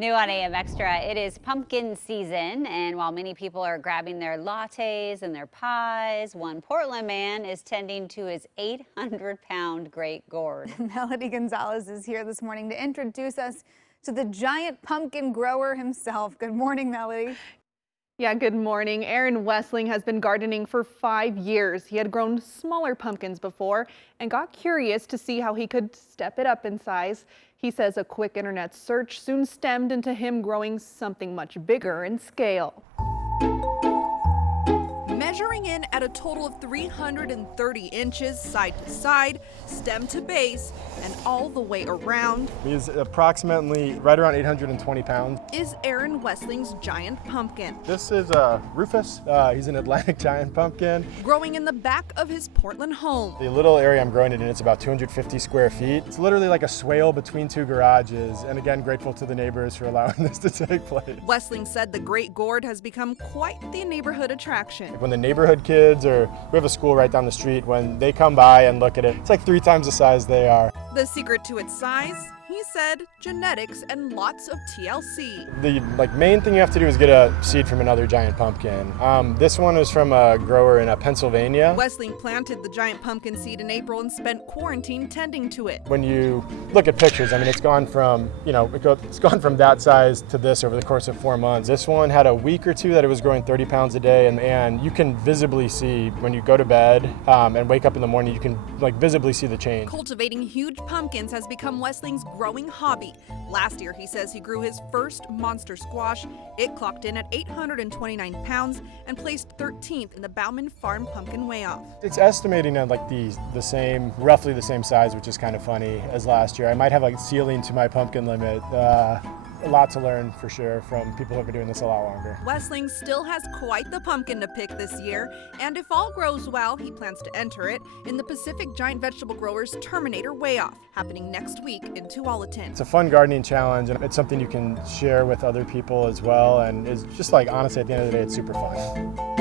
New on AM Extra, it is pumpkin season, and while many people are grabbing their lattes and their pies, one Portland man is tending to his 800-pound great gourd. Melody Gonzalez is here this morning to introduce us to the giant pumpkin grower himself. Good morning, Melody. Yeah, good morning. Aaron Wessling has been gardening for 5 years. He had grown smaller pumpkins before and got curious to see how he could step it up in size. He says a quick internet search soon stemmed into him growing something much bigger in scale. Measuring in at a total of 330 inches side to side, stem to base, and all the way around, He's approximately right around 820 pounds. is Aaron Wessling's giant pumpkin. This is Rufus. He's an Atlantic giant pumpkin. Growing in the back of his Portland home. The little area I'm growing it in, it's about 250 square feet. It's literally like a swale between two garages. And again, grateful to the neighbors for allowing this to take place. Wessling said the Great Gourd has become quite the neighborhood attraction. When the neighborhood kids, or we have a school right down the street, when they come by and look at it, it's like 3 times the size they are. The secret to its size, he said, genetics and lots of TLC. The main thing you have to do is get a seed from another giant pumpkin. This one is from a grower in Pennsylvania. Wessling planted the giant pumpkin seed in April and spent quarantine tending to it. When you look at pictures, I mean, it's gone from, it's gone from that size to this over the course of 4 months. This one had a week or two that it was growing 30 pounds a day, and you can visibly see when you go to bed and wake up in the morning, you can visibly see the change. Cultivating huge pumpkins has become Wessling's growing hobby. Last year, he says he grew his first monster squash. It clocked in at 829 pounds and placed 13th in the Bauman Farm Pumpkin Weigh-Off. It's estimating at roughly the same size, which is kind of funny, as last year. I might have a ceiling to my pumpkin limit. A lot to learn for sure from people who have been doing this a lot longer. Wessling still has quite the pumpkin to pick this year, and if all grows well, he plans to enter it in the Pacific Giant Vegetable Growers Terminator Weigh-Off, happening next week in Tualatin. It's a fun gardening challenge, and it's something you can share with other people as well, and it's just honestly, at the end of the day, it's super fun.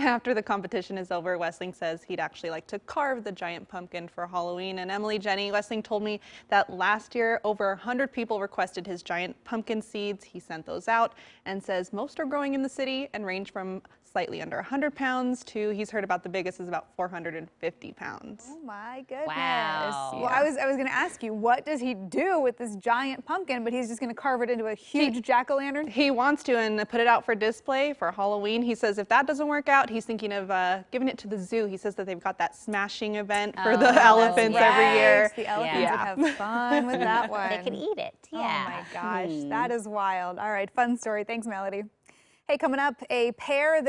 After the competition is over, Wessling says he'd actually like to carve the giant pumpkin for Halloween. And Emily, Jenny, Wessling told me that last year over 100 people requested his giant pumpkin seeds. He sent those out and says most are growing in the city and range from slightly under 100 pounds to, he's heard about the biggest is about 450 pounds. Oh my goodness. Wow. Well, I was going to ask you, what does he do with this giant pumpkin, but he's just going to carve it into a huge jack-o'-lantern? He wants to and put it out for display for Halloween. He says if that doesn't work out, he's thinking of giving it to the zoo. He says that they've got that smashing event for the elephants every year. The elephants would have fun with that one. They could eat it, yeah. Oh my gosh, that is wild. All right, fun story. Thanks, Melody. Hey, coming up, a pair that